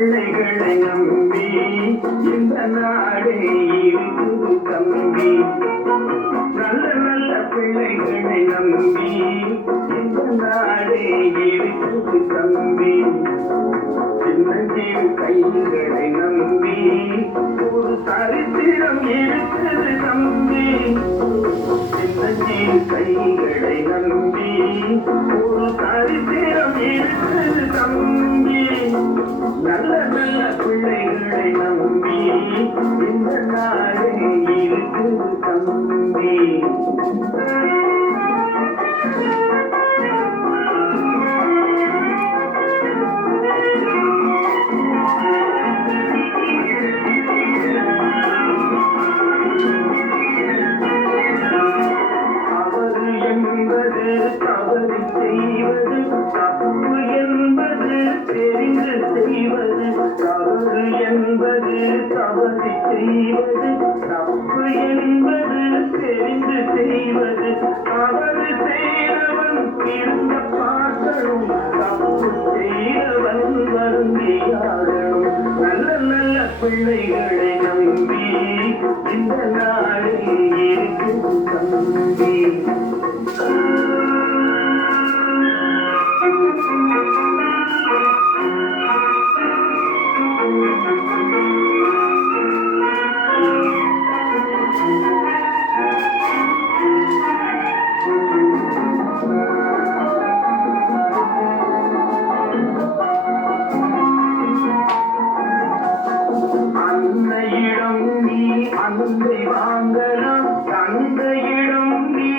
பிள்ளைகளை நம்பி இந்த நாடே இருக்குது தம்பி. நல்ல நல்ல பிள்ளைகளை நம்பி இந்த நாடே இருக்குது தம்பி. சின்னஞ்சிறு கைகளை நம்பி ஒரு சரித்திரம் இருக்குது தம்பி. சின்னஞ்சிறு கைகளை நம்பி ஒரு சரித்திரம் இருக்குது தம்பி. நல்ல நல்ல பிள்ளைகளை நம்பி இந்த நாடே இருக்குது தம்பி. தவறு என்பது தவறு செய்வது, தப்பு என்பது தெரிந்து செய்வது. தவறு என்பது தவறு செய்வது, தப்பு என்பது தெரிந்து செய்வது. தவறு செய்தவன் இருந்த பார்க்கணும், தப்பு செய்தவன் வருந்தியாகணும். நல்ல நல்ல பிள்ளைகளை நம்பி இந்த நாளே இருக்குது தம்பி. அன்னையிடம் நீ அன்பை வாங்கலாம், தந்தையிடம் நீ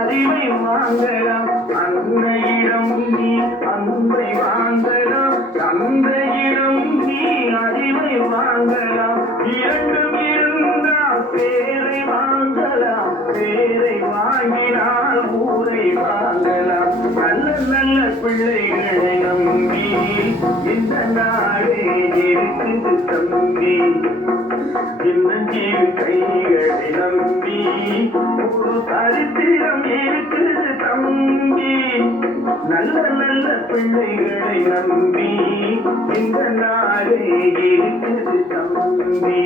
அறிவை வாங்கலாம். அன்னையிடம் நீ அன்பை வாங்கலாம், தந்தையிடம் நீ அறிவை வாங்கலாம். இரண்டும் இருந்தால் பேரை வாங்கலாம், பேரை வாங்கினால் ஊரை வாங்கலாம். நல்ல நல்ல பிள்ளைகளை நம்பி இந்த நாடே இருக்குது தம்பி. சின்னஞ்சிறு கைகளை நம்பி ஒரு சரித்திரம் இருக்குது தம்பி. நல்ல நல்ல பிள்ளைகளை நம்பி இந்த நாடே இருக்குது தம்பி.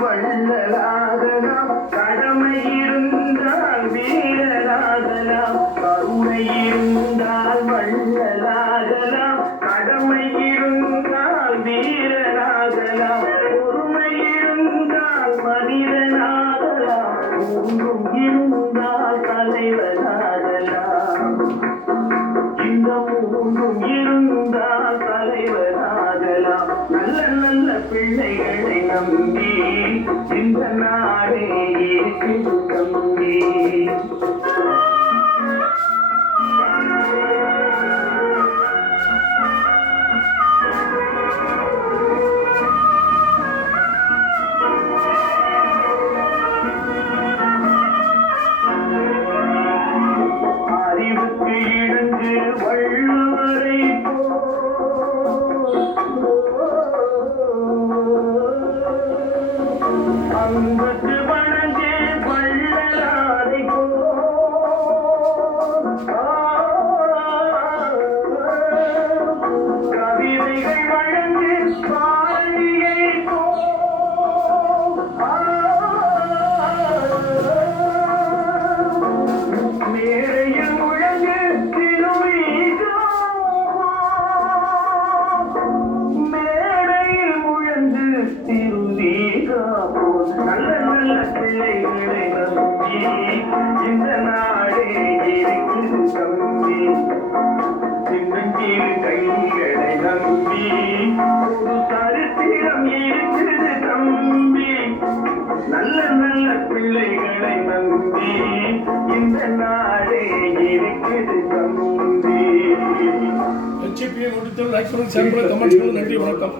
வள்ளலாகலாம், கடமை இருந்தால் வீரராகலாம். கருணை இருந்தால் வள்ளலாகலாம், கடமை இருந்தால் வீரராகலாம். பொறுமை இருந்தால் மனிதனாகலாம், ஒன்றும் இருந்தால் தலைவராகலாம். இந்த மூன்றும் இருந்தால் தலைவராகலாம். நல்ல நல்ல பிள்ளைகளை நம்பி இந்த நாடே இருக்குது தம்பி. அறிவுக்கு இணங்கு வள்ளுவரை அன்புக்கு வணங்கு வள்ளலாரை கவிதைகள் வழங்கு பாரதியை மேடையில் முழங்கு திருவீகா, மேடையில் முழங்கு திருவீகா. நல்ல நல்ல பிள்ளைகளை நம்பி இந்த நாடே இருக்குது தம்பி. சின்னஞ்சிறு கைகளை நம்பி ஒரு சரித்திரம் இருக்குது தம்பி. நல்ல நல்ல பிள்ளைகளை நம்பி இந்த நாடே இருக்குது தம்பி. லைக் பண்ணுங்க, ஷேர் பண்ணுங்க, கமெண்ட் பண்ணுங்க. நன்றி, வணக்கம்.